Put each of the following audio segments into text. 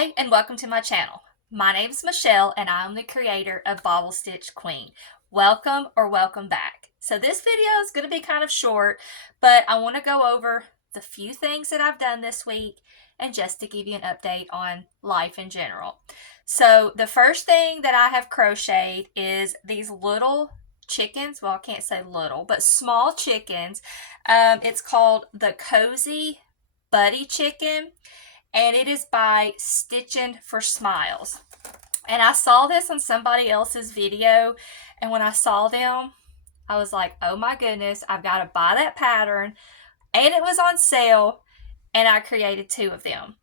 Hi and welcome to my channel. My name is Michelle and I'm the creator of Bobble Stitch Queen. Welcome or welcome back. So this video is going to be kind of short, but I want to go over the few things that I've done this week and just to give you an update on life in general. So the first thing that I have crocheted is these little chickens. Well, I can't say little, but small chickens. It's called the Cozy Buddy Chicken, and it is by Stitching for Smiles. And I saw this on somebody else's video, and when I saw them, I was like, oh my goodness, I've got to buy that pattern. And it was on sale, and I created two of them.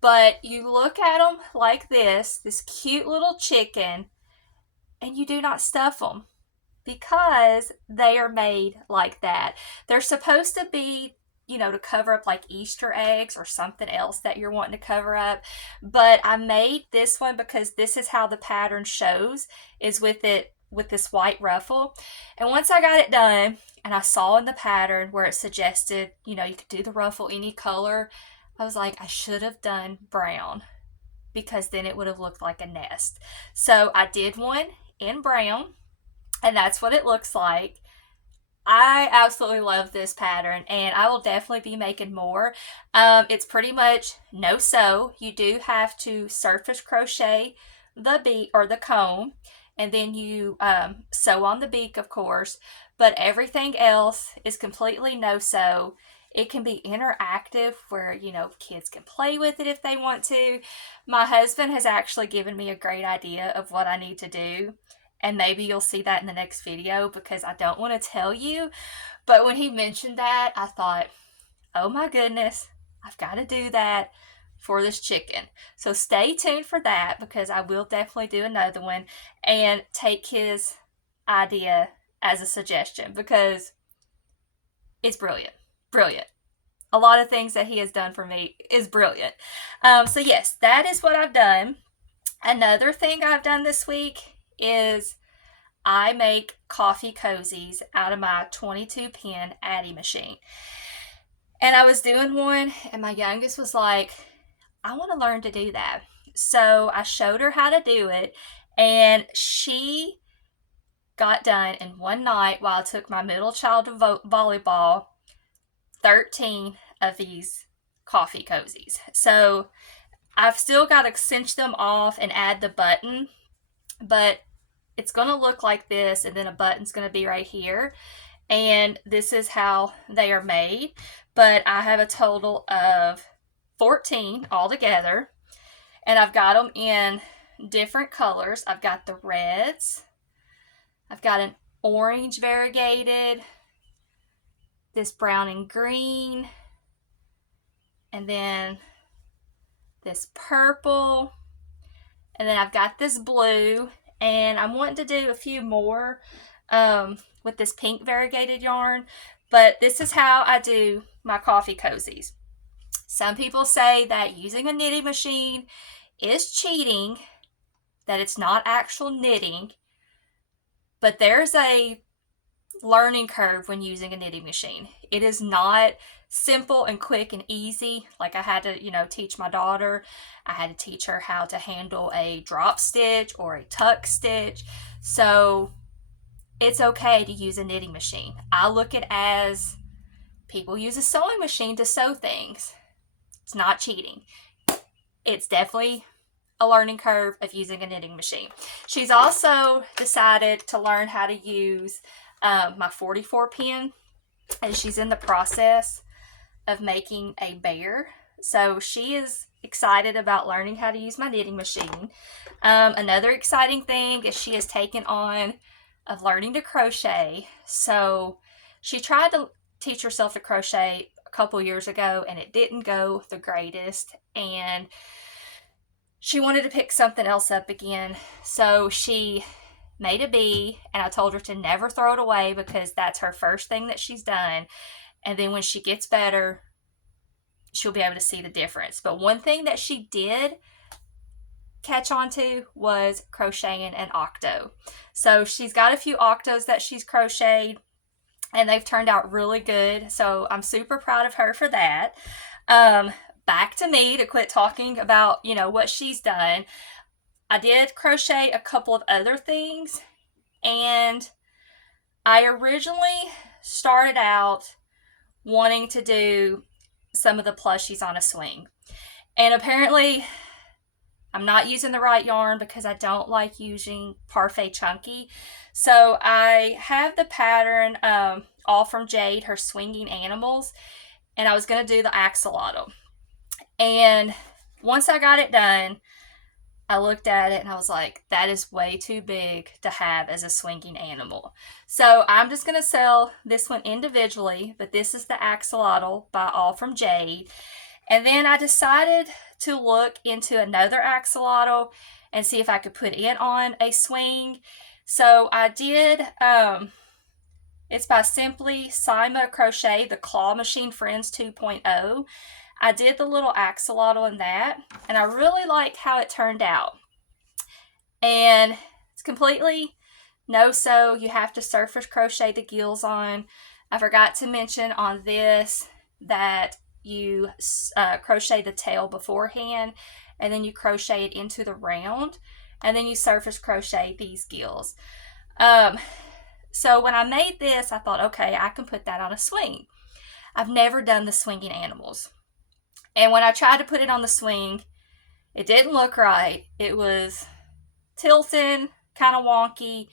But you look at them like this cute little chicken, and you do not stuff them because they are made like that. They're supposed to be, to cover up like Easter eggs or something else that you're wanting to cover up. But I made this one because this is how the pattern shows, is with this white ruffle. And once I got it done and I saw in the pattern where it suggested, you could do the ruffle any color, I was like, I should have done brown because then it would have looked like a nest. So I did one in brown, and that's what it looks like. I absolutely love this pattern, and I will definitely be making more. It's pretty much no sew. You do have to surface crochet the beak or the comb, and then you sew on the beak, of course, but everything else is completely no sew. It can be interactive where, kids can play with it if they want to. My husband has actually given me a great idea of what I need to do. And maybe you'll see that in the next video because I don't want to tell you. But when he mentioned that, I thought, oh my goodness, I've got to do that for this chicken. So stay tuned for that because I will definitely do another one and take his idea as a suggestion because it's brilliant. Brilliant. A lot of things that he has done for me is brilliant. So yes, that is what I've done. Another thing I've done this week is I make coffee cozies out of my 22 pin Addy machine. And I was doing one and my youngest was like, I want to learn to do that. So I showed her how to do it, and she got done in one night while I took my middle child to volleyball 13 of these coffee cozies. So I've still got to cinch them off and add the button, but it's going to look like this, and then a button's going to be right here, and this is how they are made. But I have a total of 14 altogether, and I've got them in different colors. I've got the reds, I've got an orange variegated, this brown and green, and then this purple, and then I've got this blue. And I'm wanting to do a few more with this pink variegated yarn. But this is how I do my coffee cozies. Some people say that using a knitting machine is cheating, that it's not actual knitting. But there's a learning curve when using a knitting machine. It is not simple and quick and easy. Like I had to, teach my daughter. I had to teach her how to handle a drop stitch or a tuck stitch. So it's okay to use a knitting machine. I look at it as people use a sewing machine to sew things. It's not cheating. It's definitely a learning curve of using a knitting machine. She's also decided to learn how to use my 44 pin, and she's in the process of making a bear. So she is excited about learning how to use my knitting machine. Another exciting thing is she has taken on of learning to crochet. So she tried to teach herself to crochet a couple years ago, and it didn't go the greatest, and she wanted to pick something else up again. So she made a bee, and I told her to never throw it away because that's her first thing that she's done. And then when she gets better, she'll be able to see the difference. But one thing that she did catch on to was crocheting an octo. So she's got a few octos that she's crocheted, and they've turned out really good. So I'm super proud of her for that. back to me to quit talking about, what she's done. I did crochet a couple of other things, and I originally started out wanting to do some of the plushies on a swing. And apparently I'm not using the right yarn because I don't like using Parfait Chunky. So I have the pattern all from Jade, her Swinging Animals, and I was going to do the axolotl. And once I got it done, I looked at it and I was like, that is way too big to have as a swinging animal. So I'm just going to sell this one individually, but this is the axolotl by All From Jade. And then I decided to look into another axolotl and see if I could put it on a swing. So I did, it's by Simply Sima Crochet, the Claw Machine Friends 2.0. I did the little axolotl in that, and I really like how it turned out. And it's completely no-sew. You have to surface crochet the gills on. I forgot to mention on this that you crochet the tail beforehand, and then you crochet it into the round, and then you surface crochet these gills. So when I made this, I thought, okay, I can put that on a swing. I've never done the swinging animals. And when I tried to put it on the swing, it didn't look right. It was tilting, kind of wonky.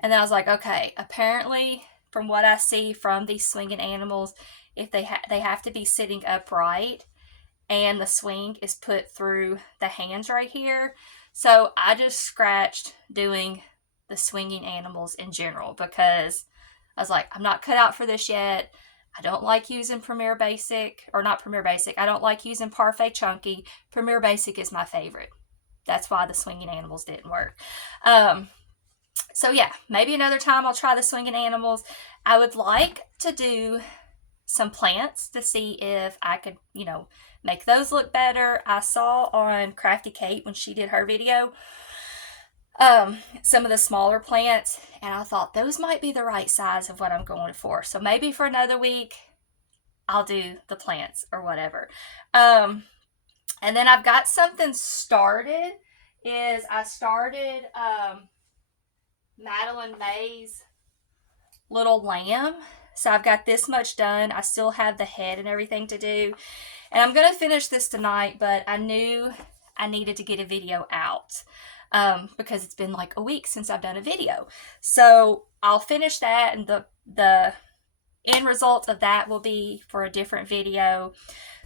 And then I was like, okay, apparently from what I see from these swinging animals, if they have to be sitting upright, and the swing is put through the hands right here. So I just scratched doing the swinging animals in general because I was like, I'm not cut out for this yet. I don't like using Premier Basic, or not Premier Basic. I don't like using Parfait Chunky. Premier Basic is my favorite. That's why the swinging animals didn't work. So yeah, maybe another time I'll try the swinging animals. I would like to do some plants to see if I could, make those look better. I saw on Crafty Kate when she did her video, some of the smaller plants, and I thought those might be the right size of what I'm going for. So maybe for another week, I'll do the plants or whatever. And then I've got something started. I started Madeline May's little lamb. So I've got this much done. I still have the head and everything to do. And I'm going to finish this tonight, but I knew I needed to get a video out. Because it's been like a week since I've done a video. So I'll finish that, and the end result of that will be for a different video.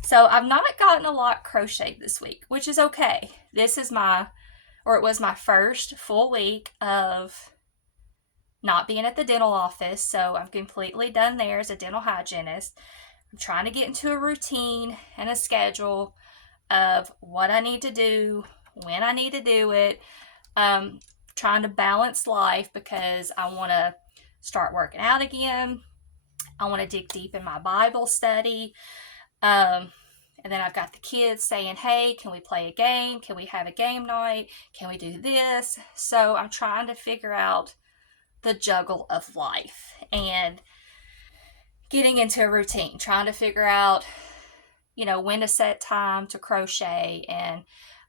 So I've not gotten a lot crocheted this week, which is okay. This is it was my first full week of not being at the dental office. So I'm completely done there as a dental hygienist. I'm trying to get into a routine and a schedule of what I need to do, when I need to do it. Trying to balance life because I want to start working out again. I want to dig deep in my Bible study. And then I've got the kids saying, hey, can we play a game? Can we have a game night? Can we do this? So I'm trying to figure out the juggle of life and getting into a routine, trying to figure out, when to set time to crochet. And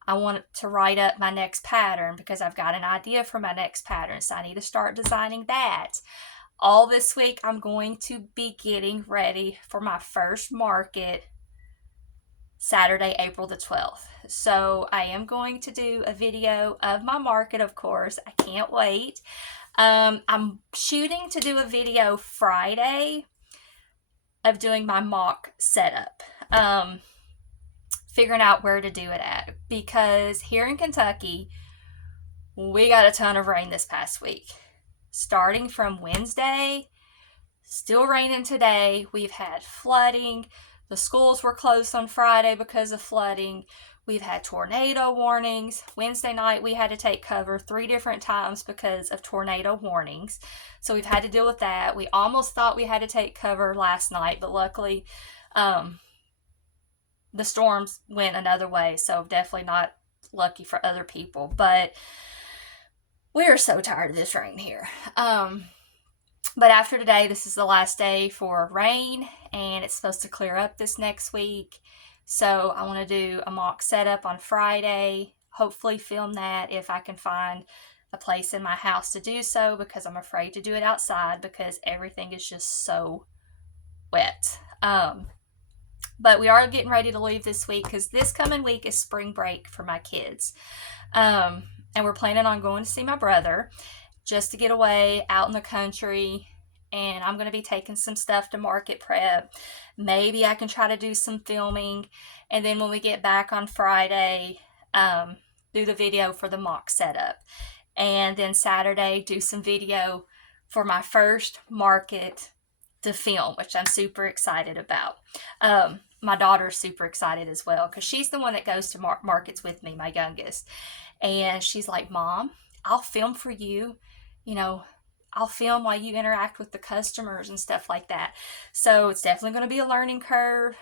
I want to write up my next pattern because I've got an idea for my next pattern. So I need to start designing that. All this week, I'm going to be getting ready for my first market Saturday, April the 12th. So I am going to do a video of my market, of course. I can't wait. I'm shooting to do a video Friday of doing my mock setup. Figuring out where to do it at, because here in Kentucky, we got a ton of rain this past week. Starting from Wednesday, still raining today. We've had flooding. The schools were closed on Friday because of flooding. We've had tornado warnings. Wednesday night, we had to take cover 3 different times because of tornado warnings. So we've had to deal with that. We almost thought we had to take cover last night, but luckily, the storms went another way, so definitely not lucky for other people. But we are so tired of this rain here. But after today, this is the last day for rain, and it's supposed to clear up this next week. So I want to do a mock setup on Friday, hopefully film that if I can find a place in my house to do so, because I'm afraid to do it outside because everything is just so wet. But we are getting ready to leave this week because this coming week is spring break for my kids. And we're planning on going to see my brother just to get away out in the country. And I'm going to be taking some stuff to market prep. Maybe I can try to do some filming. And then when we get back on Friday, do the video for the mock setup. And then Saturday, do some video for my first market to film, which I'm super excited about. My daughter's super excited as well because she's the one that goes to markets with me, my youngest. And she's like, Mom, I'll film for you. You know, I'll film while you interact with the customers and stuff like that. So it's definitely going to be a learning curve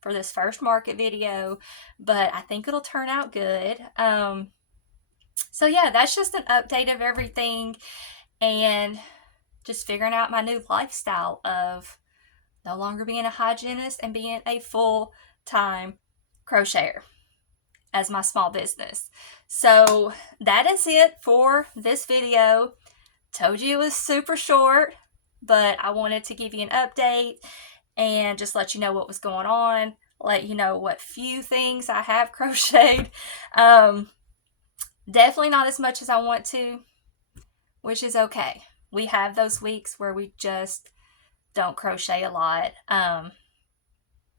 for this first market video, but I think it'll turn out good. So yeah, that's just an update of everything and just figuring out my new lifestyle of no longer being a hygienist and being a full-time crocheter as my small business. So that is it for this video. Told you it was super short, but I wanted to give you an update and just let you know what was going on, let you know what few things I have crocheted. Definitely not as much as I want to, which is okay. We have those weeks where we just don't crochet a lot,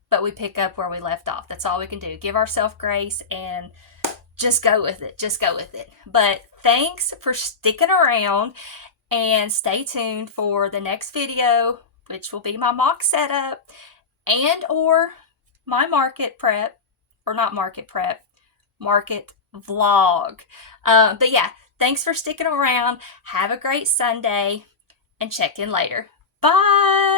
but we pick up where we left off. That's all we can do. Give ourselves grace and just go with it. Just go with it. But thanks for sticking around and stay tuned for the next video, which will be my mock setup and or my market prep, or not market prep, market vlog. But yeah, thanks for sticking around. Have a great Sunday and check in later. Bye.